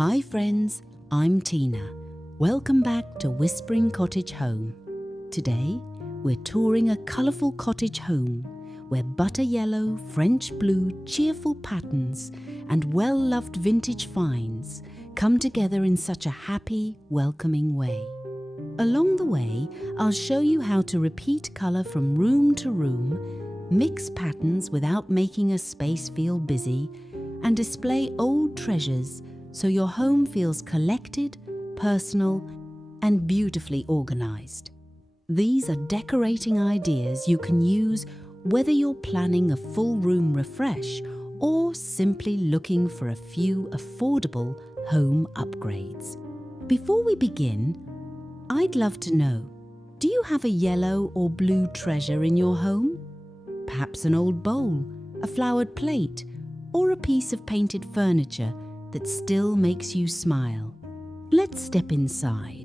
Hi friends, I'm Tina. Welcome back to Whispering Cottage Home. Today, we're touring a colourful cottage home where butter yellow, French blue, cheerful patterns and well-loved vintage finds come together in such a happy, welcoming way. Along the way, I'll show you how to repeat colour from room to room, mix patterns without making a space feel busy, and display old treasures so your home feels collected, personal, and beautifully organised. These are decorating ideas you can use whether you're planning a full room refresh or simply looking for a few affordable home upgrades. Before we begin, I'd love to know, do you have a yellow or blue treasure in your home? Perhaps an old bowl, a flowered plate, or a piece of painted furniture that still makes you smile. Let's step inside.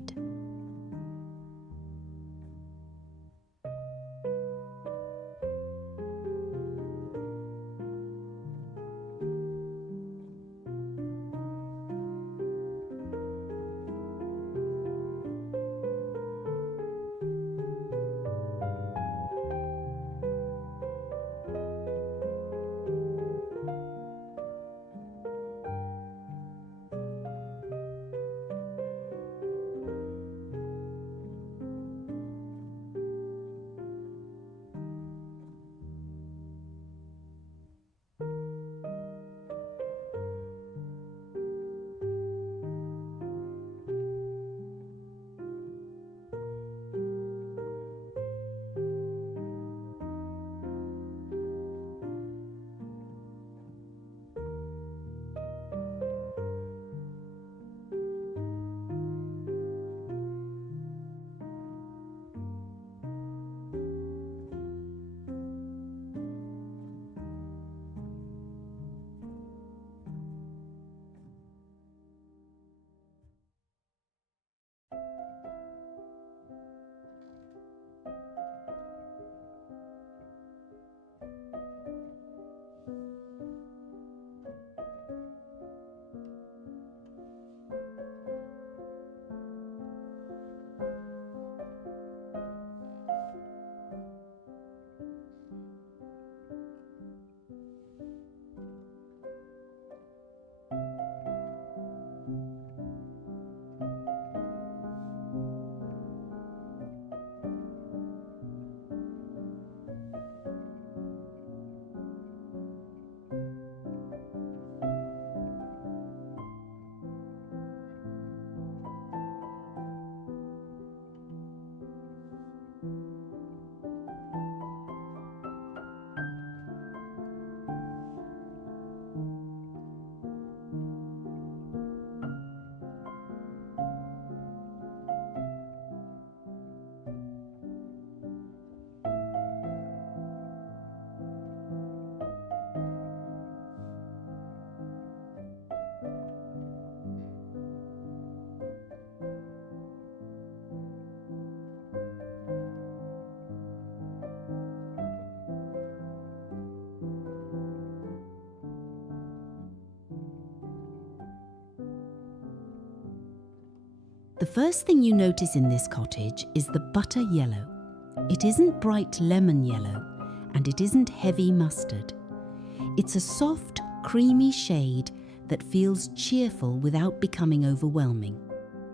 The first thing you notice in this cottage is the butter yellow. It isn't bright lemon yellow, and it isn't heavy mustard. It's a soft, creamy shade that feels cheerful without becoming overwhelming.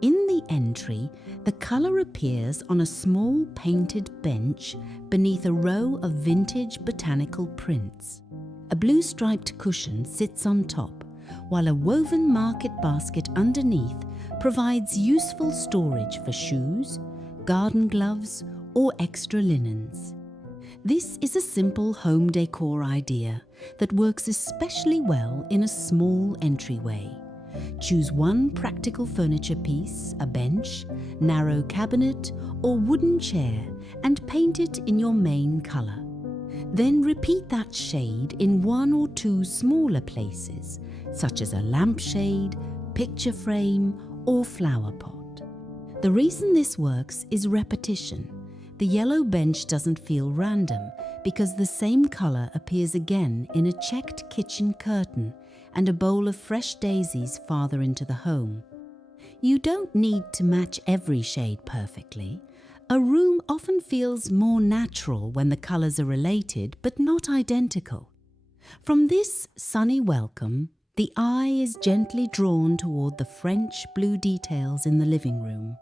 In the entry, the colour appears on a small painted bench beneath a row of vintage botanical prints. A blue striped cushion sits on top, while a woven market basket underneath provides useful storage for shoes, garden gloves, or extra linens. This is a simple home decor idea that works especially well in a small entryway. Choose one practical furniture piece, a bench, narrow cabinet, or wooden chair, and paint it in your main colour. Then repeat that shade in one or two smaller places, such as a lampshade, picture frame, or flower pot. The reason this works is repetition. The yellow bench doesn't feel random because the same colour appears again in a checked kitchen curtain and a bowl of fresh daisies farther into the home. You don't need to match every shade perfectly. A room often feels more natural when the colours are related but not identical. From this sunny welcome, the eye is gently drawn toward the French blue details in the living room.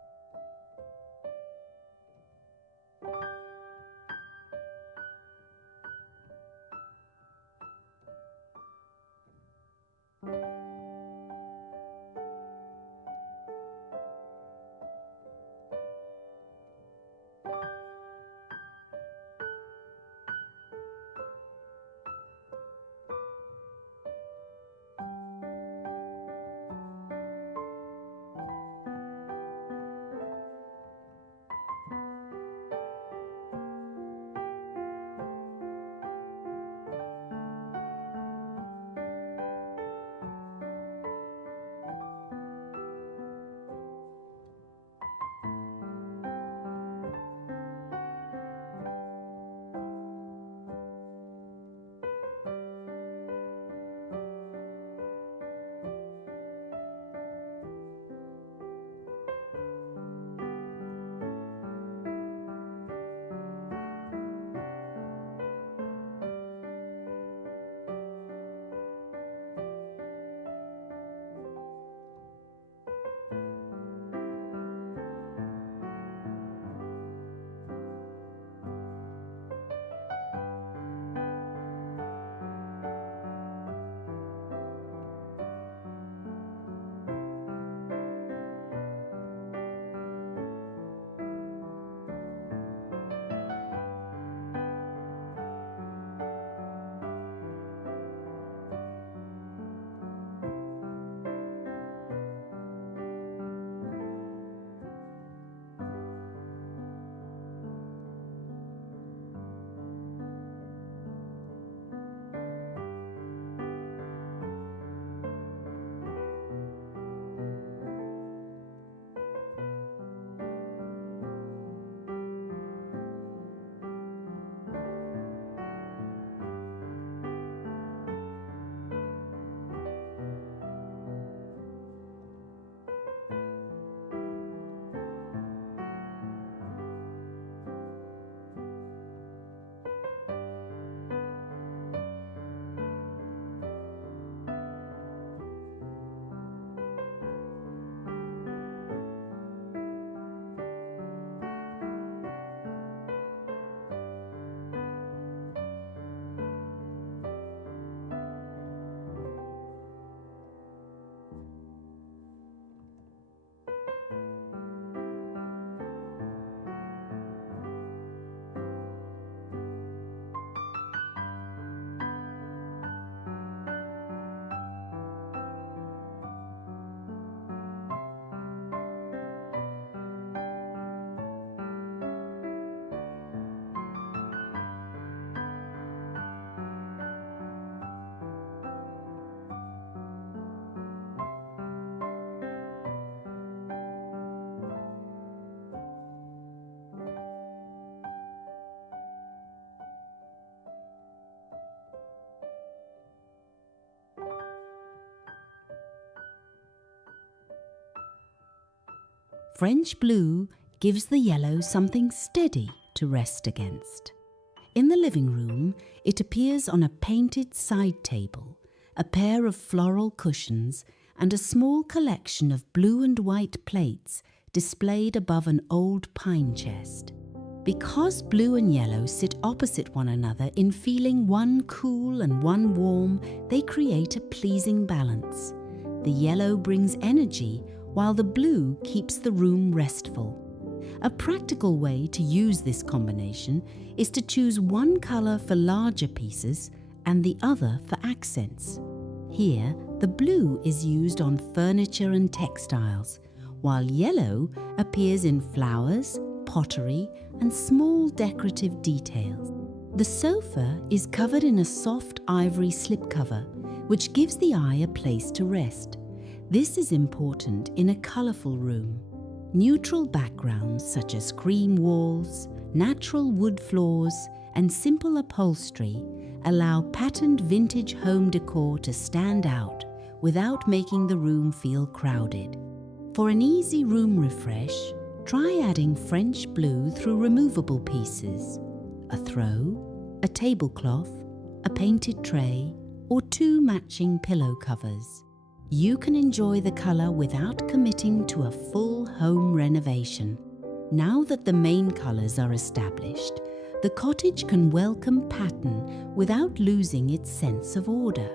French blue gives the yellow something steady to rest against. In the living room, it appears on a painted side table, a pair of floral cushions, and a small collection of blue and white plates displayed above an old pine chest. Because blue and yellow sit opposite one another in feeling one cool and one warm, they create a pleasing balance. The yellow brings energy, while the blue keeps the room restful. A practical way to use this combination is to choose one colour for larger pieces and the other for accents. Here, the blue is used on furniture and textiles, while yellow appears in flowers, pottery, and small decorative details. The sofa is covered in a soft ivory slipcover, which gives the eye a place to rest. This is important in a colourful room. Neutral backgrounds such as cream walls, natural wood floors, and simple upholstery allow patterned vintage home decor to stand out without making the room feel crowded. For an easy room refresh, try adding French blue through removable pieces, a throw, a tablecloth, a painted tray, or 2 matching pillow covers. You can enjoy the colour without committing to a full home renovation. Now that the main colours are established, the cottage can welcome pattern without losing its sense of order.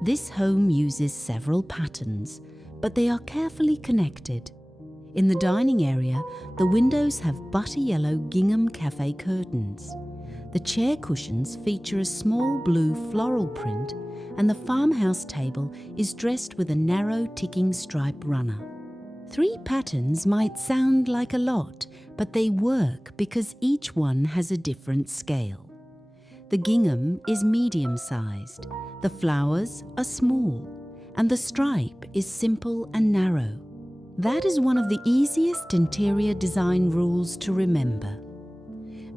This home uses several patterns, but they are carefully connected. In the dining area, the windows have butter yellow gingham cafe curtains. The chair cushions feature a small blue floral print, and the farmhouse table is dressed with a narrow ticking stripe runner. 3 patterns might sound like a lot, but they work because each one has a different scale. The gingham is medium-sized, the flowers are small, and the stripe is simple and narrow. That is one of the easiest interior design rules to remember.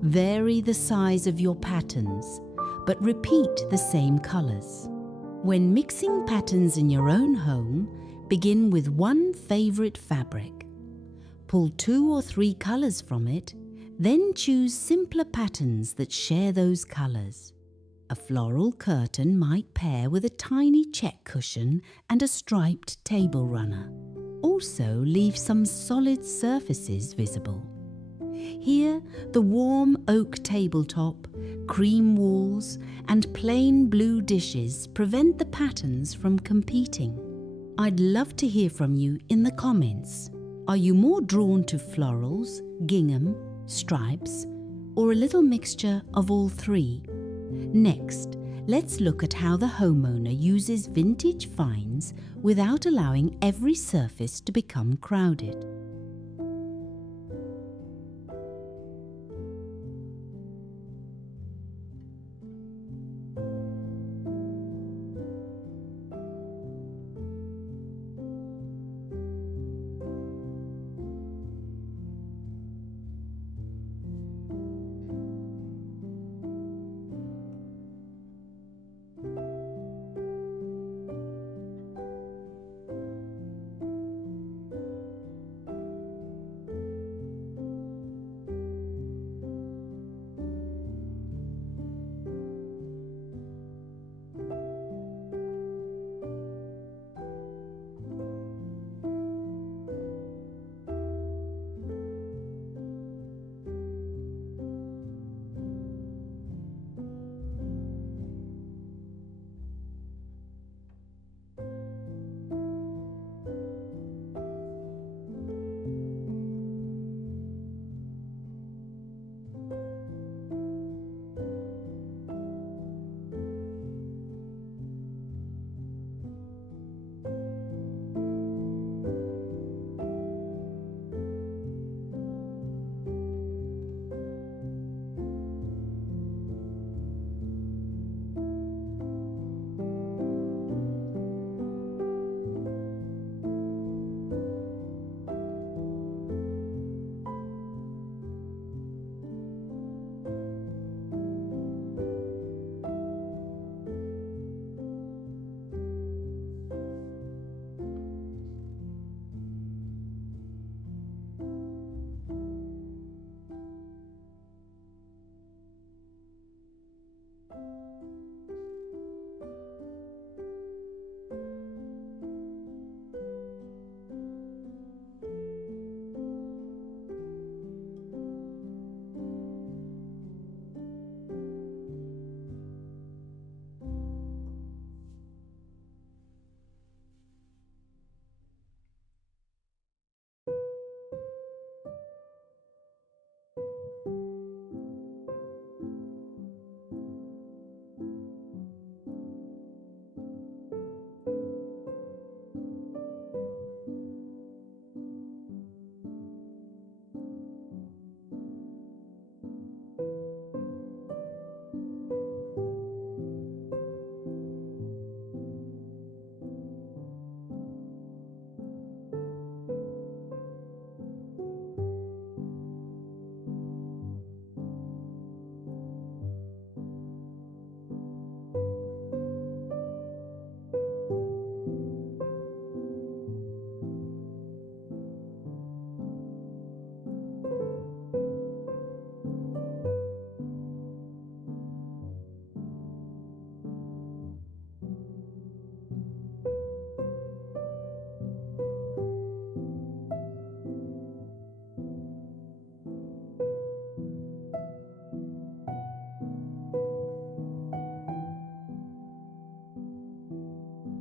Vary the size of your patterns, but repeat the same colors. When mixing patterns in your own home, begin with one favorite fabric. Pull 2 or 3 colors from it, then choose simpler patterns that share those colors. A floral curtain might pair with a tiny check cushion and a striped table runner. Also leave some solid surfaces visible. Here, the warm oak tabletop, cream walls, and plain blue dishes prevent the patterns from competing. I'd love to hear from you in the comments. Are you more drawn to florals, gingham, stripes, or a little mixture of all three? Next, let's look at how the homeowner uses vintage finds without allowing every surface to become crowded.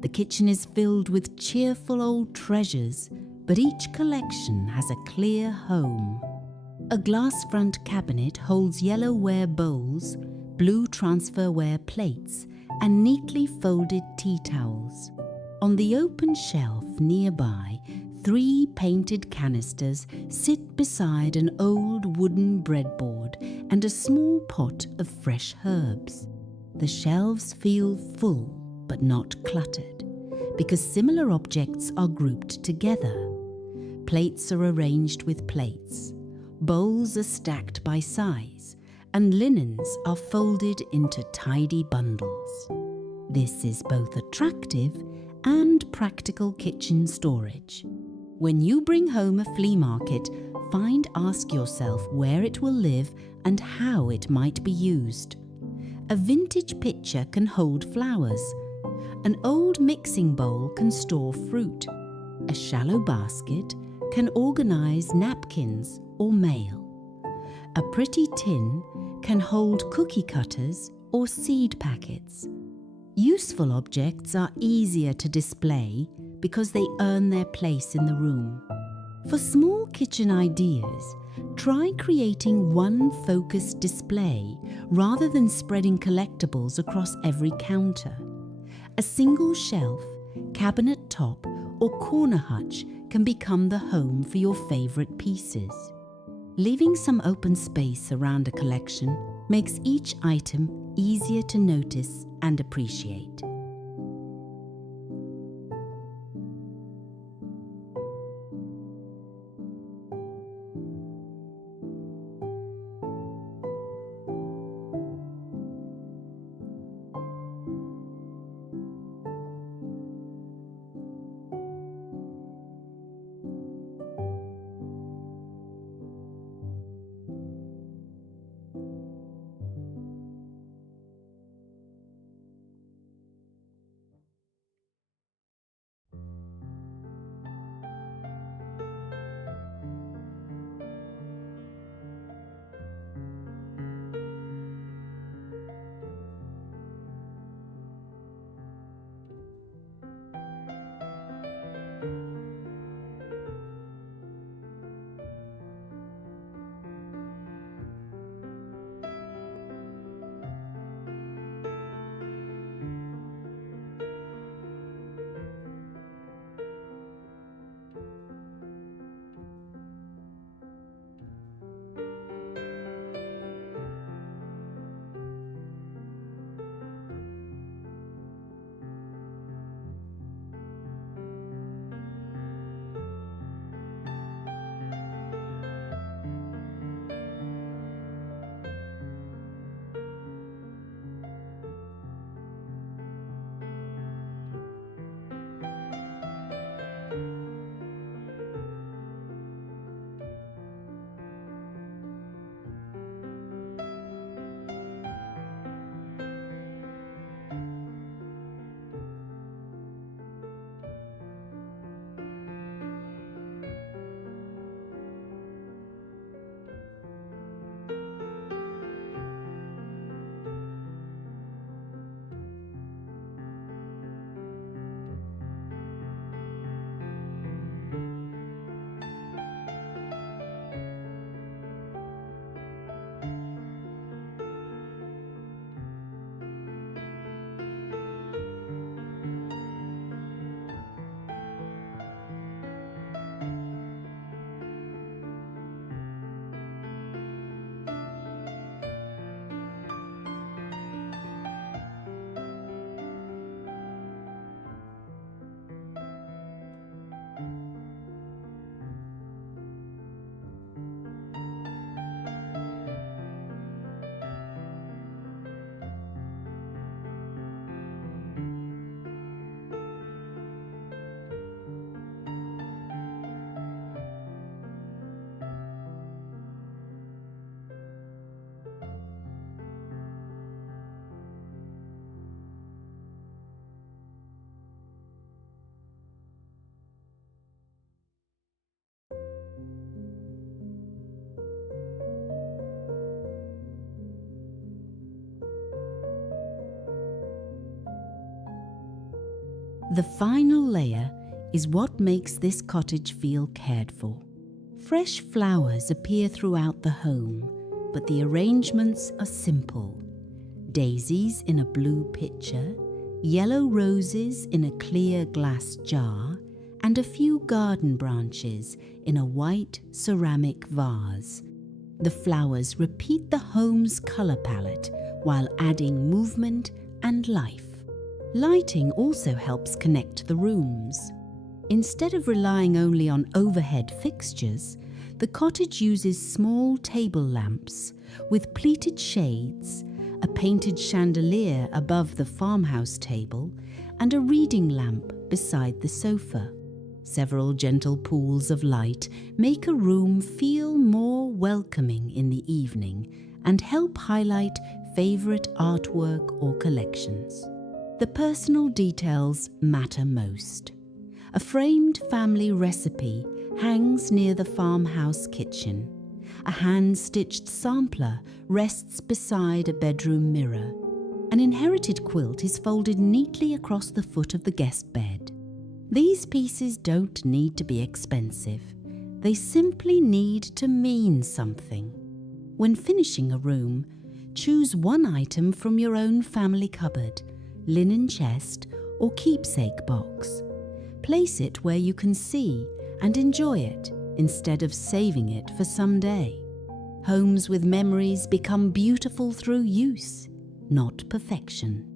The kitchen is filled with cheerful old treasures, but each collection has a clear home. A glass front cabinet holds yellowware bowls, blue transferware plates, and neatly folded tea towels. On the open shelf nearby, 3 painted canisters sit beside an old wooden breadboard and a small pot of fresh herbs. The shelves feel full but not cluttered, because similar objects are grouped together. Plates are arranged with plates, bowls are stacked by size, and linens are folded into tidy bundles. This is both attractive and practical kitchen storage. When you bring home a flea market, ask yourself where it will live and how it might be used. A vintage pitcher can hold flowers. An old mixing bowl can store fruit. A shallow basket can organize napkins or mail. A pretty tin can hold cookie cutters or seed packets. Useful objects are easier to display because they earn their place in the room. For small kitchen ideas, try creating one focused display rather than spreading collectibles across every counter. A single shelf, cabinet top, or corner hutch can become the home for your favorite pieces. Leaving some open space around a collection makes each item easier to notice and appreciate. The final layer is what makes this cottage feel cared for. Fresh flowers appear throughout the home, but the arrangements are simple. Daisies in a blue pitcher, yellow roses in a clear glass jar, and a few garden branches in a white ceramic vase. The flowers repeat the home's color palette while adding movement and life. Lighting also helps connect the rooms. Instead of relying only on overhead fixtures, the cottage uses small table lamps with pleated shades, a painted chandelier above the farmhouse table, and a reading lamp beside the sofa. Several gentle pools of light make a room feel more welcoming in the evening and help highlight favorite artwork or collections. The personal details matter most. A framed family recipe hangs near the farmhouse kitchen. A hand-stitched sampler rests beside a bedroom mirror. An inherited quilt is folded neatly across the foot of the guest bed. These pieces don't need to be expensive. They simply need to mean something. When finishing a room, choose one item from your own family cupboard, linen chest, or keepsake box. Place it where you can see and enjoy it instead of saving it for someday. Homes with memories become beautiful through use, not perfection.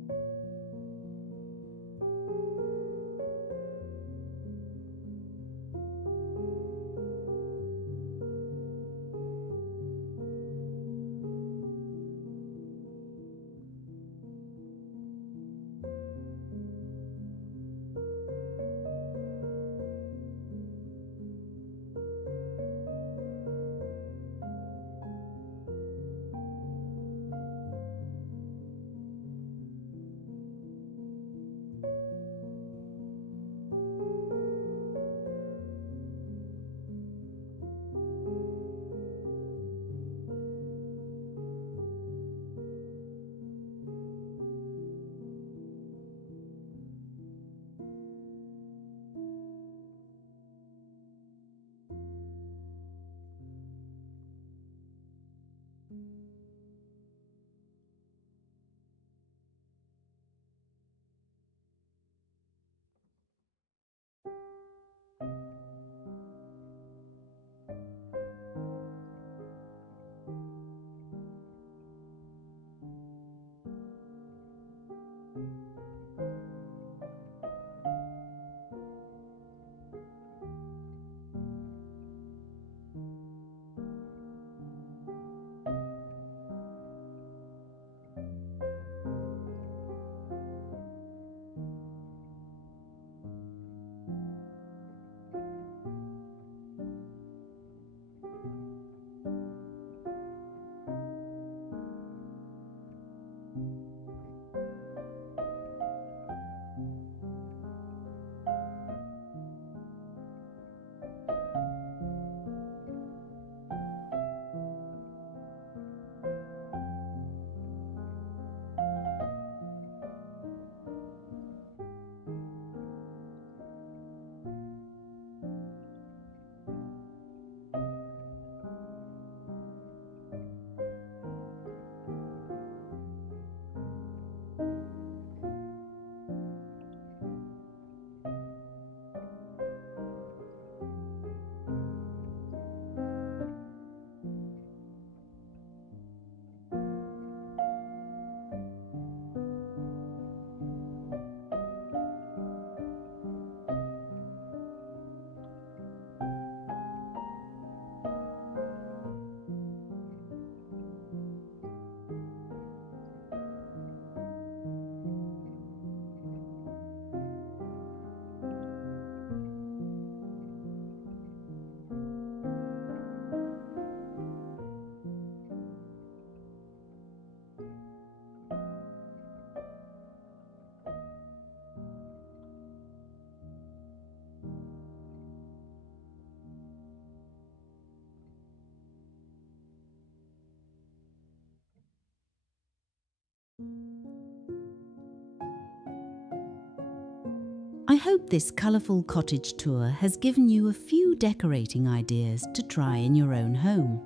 I hope this colourful cottage tour has given you a few decorating ideas to try in your own home.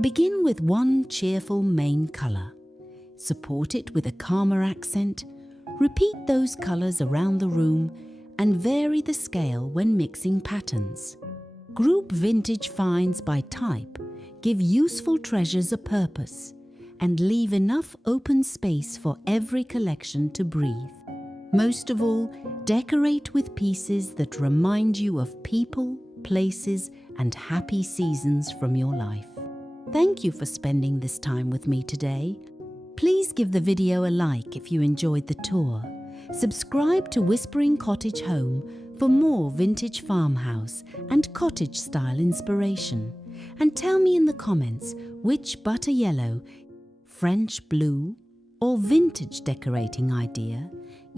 Begin with one cheerful main colour. Support it with a calmer accent. Repeat those colours around the room and vary the scale when mixing patterns. Group vintage finds by type, give useful treasures a purpose, and leave enough open space for every collection to breathe. Most of all, decorate with pieces that remind you of people, places, and happy seasons from your life. Thank you for spending this time with me today. Please give the video a like if you enjoyed the tour. Subscribe to Whispering Cottage Home for more vintage farmhouse and cottage-style inspiration. And tell me in the comments which butter yellow, French blue, or vintage decorating idea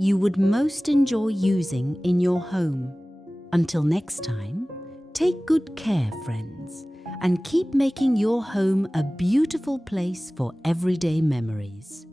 you would most enjoy using in your home. Until next time, take good care, friends, and keep making your home a beautiful place for everyday memories.